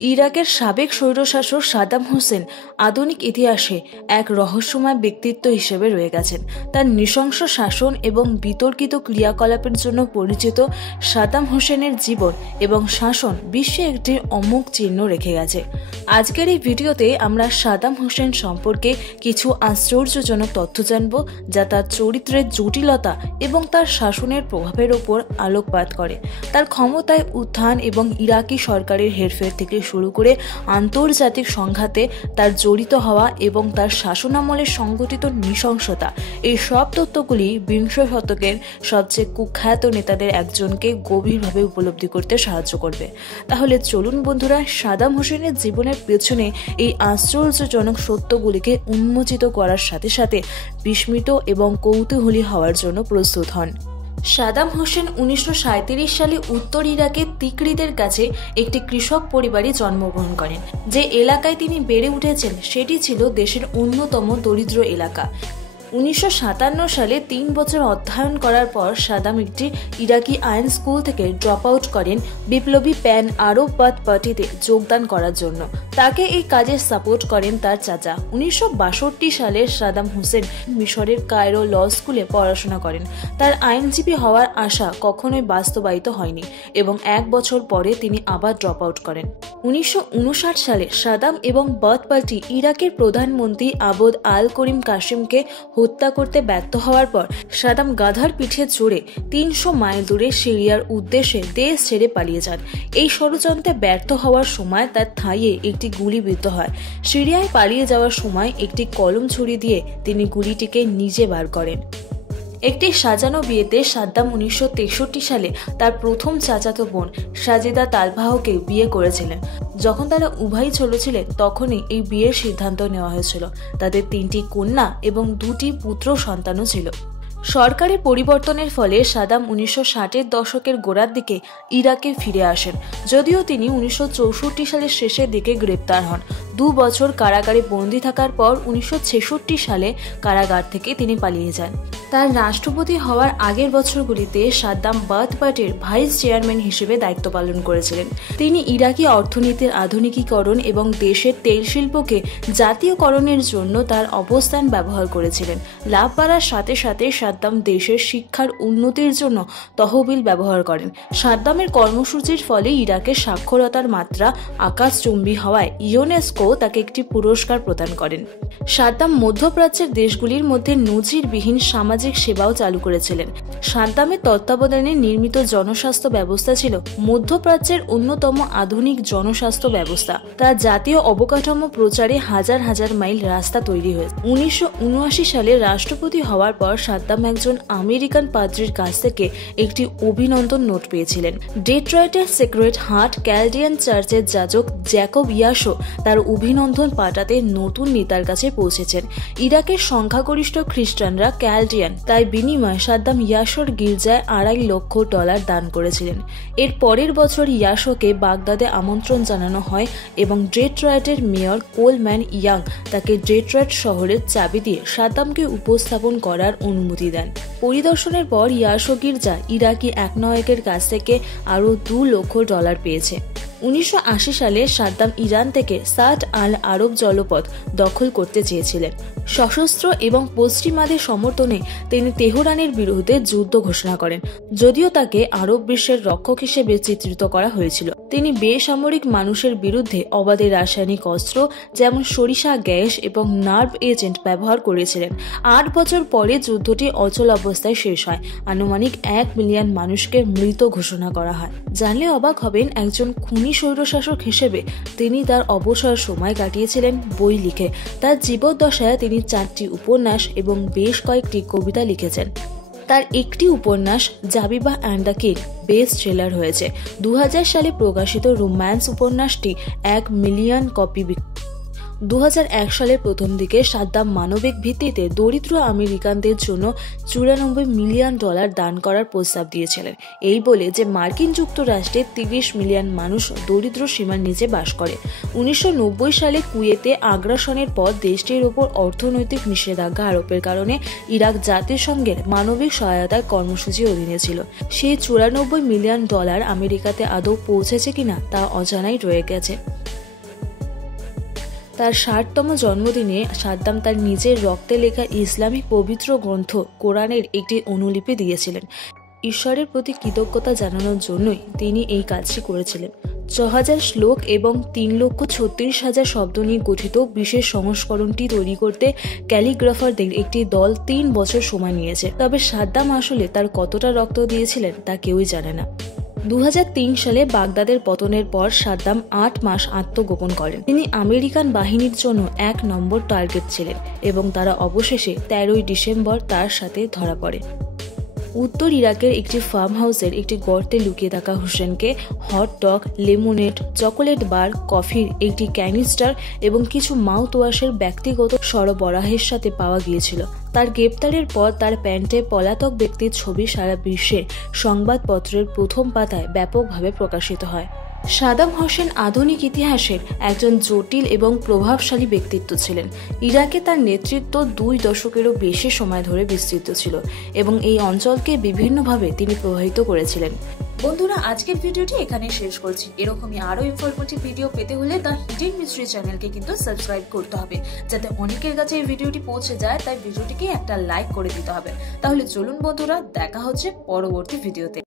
ইরাকের সাবেক স্বৈরশাসক সাদ্দাম হোসেন আধুনিক ইতিহাসে এক রহস্যময় ব্যক্তিত্ব হিসেবে রয়ে গেছেন। তার নৃশংস শাসন এবং বিতর্কিত ক্রিয়াকলাপের জন্য পরিচিত সাদ্দাম হোসেনের জীবন এবং শাসন বিশ্বে একটি অমোঘ চিহ্ন রেখে গেছে। আজকের এই ভিডিওতে আমরা সাদ্দাম হোসেন সম্পর্কে কিছু আশ্চর্যজনক তথ্য জানব, যা তার চরিত্রের জটিলতা এবং তার শাসনের প্রভাবের ওপর আলোকপাত করে। তার ক্ষমতায় উত্থান এবং ইরাকি সরকারের হেরফের থেকে শুরু করে আন্তর্জাতিক সংঘাতে তার জড়িত হওয়া এবং তার শাসনামলে সংঘটিত নৃশংসতা, এই সব তথ্যগুলি বিংশ শতকের সবচেয়ে কুখ্যাত নেতাদের একজনকে গভীরভাবে উপলব্ধি করতে সাহায্য করবে। তাহলে চলুন বন্ধুরা, সাদ্দাম হোসেনের জীবনের পেছনে এই আশ্চর্যজনক সত্যগুলিকে উন্মোচিত করার সাথে সাথে বিস্মিত এবং কৌতূহলী হওয়ার জন্য প্রস্তুত হন। সাদ্দাম হোসেন 1937 সালে উত্তর ইরাকের তিকরিদের কাছে একটি কৃষক পরিবারে জন্মগ্রহণ করেন। যে এলাকায় তিনি বেড়ে উঠেছেন সেটি ছিল দেশের অন্যতম দরিদ্র এলাকা। 1957 সালে 3 বছর অধ্যয়ন করার পর সাদ্দাম একটি ইরাকি আইন স্কুল থেকে ড্রপ আউট করেন বিপ্লবী প্যান আরববাদ পার্টিতে যোগদান করার জন্য। তাকে এই কাজে সাপোর্ট করেন তার চাচা। 1962 সালে সাদ্দাম হোসেন মিশরের কায়রো ল স্কুলে পড়াশোনা করেন। তার আইনজীবী হওয়ার আশা কখনোই বাস্তবায়িত হয়নি এবং 1 বছর পরে তিনি আবার ড্রপ আউট করেন। 1959 সালে সাদ্দাম এবং বাথ পার্টি ইরাকের প্রধানমন্ত্রী আবদ আল করিম কাসিমকে হত্যা করতে ব্যর্থ হওয়ার পর সাদ্দাম গাধার পিঠে চড়ে 300 মাইল দূরে সিরিয়ার উদ্দেশ্যে দেশ ছেড়ে পালিয়ে যান। এই ষড়যন্ত্রে ব্যর্থ হওয়ার সময় তার থাইয়ে একটি গুলিবিদ্ধ হয়। সিরিয়ায় পালিয়ে যাওয়ার সময় একটি কলম ছুরি দিয়ে তিনি গুলিটিকে নিজে বার করেন। একটি সাজানো বিয়েতে সাদ্দাম 1963 সালে তার প্রথম চাচাতো বোন সাজেদা তালবাহকে বিয়ে করেছিলেন। যখন তারা উভয়ই ছোট ছিলেন তখনই এই বিয়ের সিদ্ধান্ত নেওয়া হয়েছিল। তাদের 3টি কন্যা এবং 2টি পুত্র সন্তানও ছিল। সরকারের পরিবর্তনের ফলে সাদ্দাম 1960-এর দশকের গোড়ার দিকে ইরাকে ফিরে আসেন, যদিও তিনি 1964 সালের শেষের দিকে গ্রেপ্তার হন। 2 বছর কারাগারে বন্দী থাকার পর 1966 সালে কারাগার থেকে তিনি পালিয়ে যান। তার রাষ্ট্রপতি হওয়ার আগের বছরগুলিতে সাদ্দাম বাথ পার্টির ভাইস চেয়ারম্যান হিসেবে দায়িত্ব পালন করেছিলেন। তিনি ইরাকি অর্থনীতির আধুনিকীকরণ এবং দেশের তেল শিল্পকে জাতীয়করণের জন্য তার অবস্থান ব্যবহার করেছিলেন। লাভ বাড়ার সাথে সাথে সাদ্দাম দেশের শিক্ষার উন্নতির জন্য তহবিল ব্যবহার করেন। সাদ্দামের কর্মসূচির ফলে ইরাকের সাক্ষরতার মাত্রা আকাশচুম্বী হওয়ায় ইউনেস্কো তাকে একটি পুরস্কার প্রদান করেন। সাদ্দাম মধ্যপ্রাচ্যের দেশগুলির মধ্যে নজিরবিহীন সামাজিক সেবাও চালু করেছিলেন। সাদ্দামের তত্ত্বাবধানে নির্মিত জনস্বাস্থ্য ব্যবস্থা ছিল মধ্যপ্রাচ্যের অন্যতম আধুনিক জনস্বাস্থ্য ব্যবস্থা। তার জাতীয় অবকাঠামো প্রচারে হাজার হাজার মাইল রাস্তা তৈরি হয়েছে। 1979 সালে রাষ্ট্রপতি হওয়ার পর সাদ্দাম একজন আমেরিকান পাদ্রীর কাছ থেকে একটি অভিনন্দন নোট পেয়েছিলেন। ডেট্রয়েটের সেক্রেট হার্ট ক্যালডিয়ান চার্চের যাজক জ্যাকব ইয়াশো তার অভিনন্দন পাঠাতে নতুন নেতার কাছে পৌঁছেছেন। ইরাকের সংখ্যাগরিষ্ঠ খ্রিস্টানরা ক্যালডিয়ান, তাই বিনিময়ে সাদ্দাম ইয়াশোর গির্জায় $2.5 লক্ষ দান করেছিলেন। এর পরের বছর ইয়াশোকে বাগদাদে আমন্ত্রণ জানানো হয় এবং ডেট্রয়েটের মেয়র কোলম্যান ইয়াং তাকে ডেট্রয়েট শহরের চাবি দিয়ে সাদ্দামকে উপস্থাপন করার অনুমতি দেন। পরিদর্শনের পর ইয়াশো গির্জা ইরাকি একনায়কের কাছ থেকে আরও $2 লক্ষ পেয়েছে। 1980 সালে সাদ্দাম ইরান থেকে সাদ আল আরব জলপথ দখল করতে চেয়েছিলেন। সশস্ত্র এবং পশ্চিমাদের সমর্থনে তিনি তেহরানের বিরুদ্ধে যুদ্ধ ঘোষণা করেন, যদিও তাকে আরব বিশ্বের রক্ষক হিসেবে চিত্রিত করা হয়েছিল। তিনি বেসামরিক মানুষের বিরুদ্ধে অবাধে রাসায়নিক অস্ত্র যেমন সরিষা গ্যাস এবং নার্ভ এজেন্ট ব্যবহার করেছিলেন। 8 বছর পরে যুদ্ধটি অচল অবস্থায় শেষ হয়। আনুমানিক 1 মিলিয়ন মানুষকে মৃত ঘোষণা করা হয়। জানলে অবাক হবেন, একজন খুনি স্বৈরশাসক হিসেবে তিনি তার অবসর সময় কাটিয়েছিলেন বই লিখে। তার জীবদ্দশায় তিনি 4টি উপন্যাস এবং বেশ কয়েকটি কবিতা লিখেছেন। তার একটি উপন্যাস Zabiba and the King best seller হয়েছে। 2000 সালে প্রকাশিত রোম্যান্স উপন্যাসটি 1 মিলিয়ন কপি 2001 সালের প্রথম দিকে সাদ্দাম মানবিক ভিত্তিতে দরিদ্র আমেরিকানদের জন্য $94 মিলিয়ন দান করার প্রস্তাব দিয়েছিলেন, এই বলে যে মার্কিন যুক্তরাষ্ট্রে 30 মিলিয়ন মানুষ দরিদ্র সীমার নিচে বাস করে। 1990 সালে কুয়েতে আগ্রাসনের পর দেশটির ওপর অর্থনৈতিক নিষেধাজ্ঞা আরোপের কারণে ইরাক জাতিসংঘের মানবিক সহায়তার কর্মসূচির অধীনে ছিল। সেই $94 মিলিয়ন আমেরিকাতে আদৌ পৌঁছেছে কিনা তা অজানাই রয়ে গেছে। তার ৬০তম জন্মদিনে সাদ্দাম তার নিজের রক্তে লেখা ইসলামিক পবিত্র গ্রন্থ কোরআনের একটি অনুলিপি দিয়েছিলেন। ঈশ্বরের প্রতি কৃতজ্ঞতা জানানোর জন্যই তিনি এই কাজটি করেছিলেন। ৬০০০ শ্লোক এবং ৩,৩৬,০০০ শব্দ নিয়ে গঠিত বিশেষ সংস্করণটি তৈরি করতে ক্যালিগ্রাফারদের একটি দল ৩ বছর সময় নিয়েছে। তবে সাদ্দাম আসলে তার কতটা রক্ত দিয়েছিলেন তা কেউই জানে না। ২০০৩ সালে বাগদাদের পতনের পর সাদ্দাম ৮ মাস আত্মগোপন করেন। তিনি আমেরিকান বাহিনীর জন্য ১ নম্বর টার্গেট ছিলেন এবং তারা অবশেষে ১৩ই ডিসেম্বর তার সাথে ধরা পড়ে। উত্তর ইরাকের একটি ফার্ম হাউসের একটি গর্তে লুকিয়ে থাকা হোসেনকে hot dog, lemonade, chocolate bar, কফির একটি ক্যানিস্টার এবং কিছু মাউথওয়াশের ব্যক্তিগত সরবরাহের সাথে পাওয়া গিয়েছিল। তার গ্রেপ্তারের পর তার প্যান্টে পলাতক ব্যক্তির ছবি সারা বিশ্বের সংবাদপত্রের প্রথম পাতায় ব্যাপকভাবে প্রকাশিত হয়। সাদ্দাম হোসেন আধুনিক ইতিহাসের একজন জটিল এবং প্রভাবশালী ব্যক্তিত্ব ছিলেন। ইরাকে তার নেতৃত্ব ২ দশকেরও বেশি সময় ধরে বিস্তৃত ছিল এবং এই অঞ্চলকে বিভিন্নভাবে তিনি প্রভাবিত করেছিলেন। বন্ধুরা, আজকের ভিডিওটি এখানে শেষ করছি। এরকমই আরো ইনফরমেটিভ ভিডিও পেতে হলে দ্য হিডেন মিস্ট্রি চ্যানেলকে কিন্তু সাবস্ক্রাইব করতে হবে, যাতে অনেকের কাছে এই ভিডিওটি পৌঁছে যায়। তাই ভিডিওটিকে একটা লাইক করে দিতে হবে। তাহলে চলুন বন্ধুরা, দেখা হচ্ছে পরবর্তী ভিডিওতে।